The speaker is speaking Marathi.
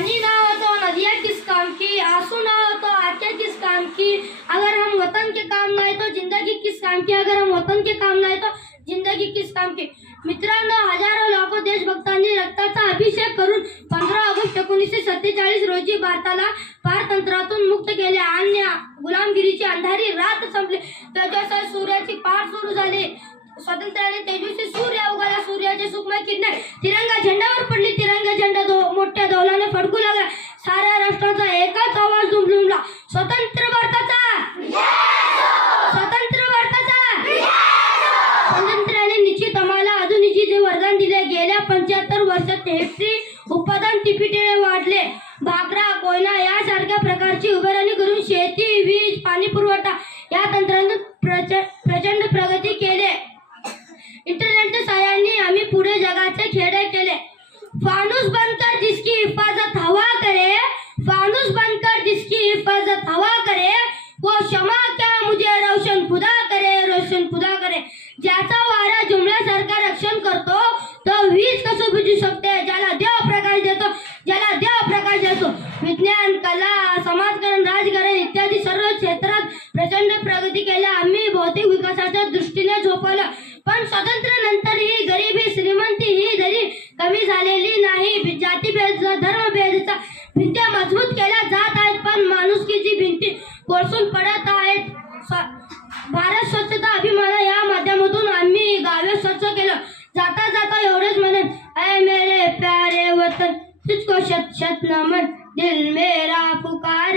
पानी ना हो तो नदियाँ किस काम की, आंसू ना हो तो आंखें किस काम की, अगर हम वतन के काम ना आए तो जिंदगी किस काम की, अगर हम वतन के काम ना आए तो जिंदगी किस काम की। मित्रांनो, हजारो लाखो देशभक्तांनी रक्ताचा अभिषेक करून 15 ऑगस्ट 1947 रोजी भारताला पारतंत्र्यातून मुक्त केले आणि गुलामगिरीची अंधारी रात संपली। त्याच्यासह सूर्याची पार सुरू झाली। स्वातंत्र्याने तेजस्वी सूर्य उगवला, सूर्याचे सुखमय किरणे तिरंगा झेंड्यावर पडली, तिरंगा झेंडा मोठ्या डौलाने फडकू लागला। साऱ्या राष्ट्राचा एकच आवाज दुमदुमला, स्वतंत्र भारताचा, स्वतंत्र भारताचा। स्वातंत्र्याने निश्चित आम्हाला आधुनिक वरदान दिले। गेल्या 75 वर्षात हेक्टरी उत्पादन तिपटीने वाढले। भाकरा, कोयना यासारख्या प्रकारची उभारणी करून शेती, वीज, पाणी पुरवठा या तंत्रातून प्रचंड प्रगती केली। इंटरनेटच्या साहाय्याने आम्ही पुढे जगाचे खेडे केले। फानुस बनकर जिसकी हिफाजत हवा करे, फानुस बनकर जिसकी हिफाजत हवा करे, वो क्षमा क्या मुझे रोशन खुदा करे, रोशन खुदा करे। ज्याचा वारा जुमल्यासारखा रक्षण करतो तो वीज कसं बुजू शकते, ज्याला देव प्रकाश देतो, ज्याला देव प्रकाश देतो। विज्ञान, कला, समाजकारण, राजकारण इत्यादी सर्व क्षेत्रात प्रचंड प्रगती केली। आम्ही भौतिक विकासाच्या दृष्टीने झोपवलं, पण स्वातंत्र्यानंतर ही गरिबी श्रीमंती ही जरी कमी झालेली नाही। जातीभेद, धर्मभेदचा भिंत्या मजबूत केल्या जात आहेत, पण माणुसकीची भिंती कोसळून पडत आहेत। भारत स्वच्छता अभियान या माध्यमातून आम्ही गावे स्वच्छ केलं। जाता जाता एवढेच म्हणेन, ऐ मेरे प्यारे वतन तुझको शत शत नमन, दिल मेरा पुकार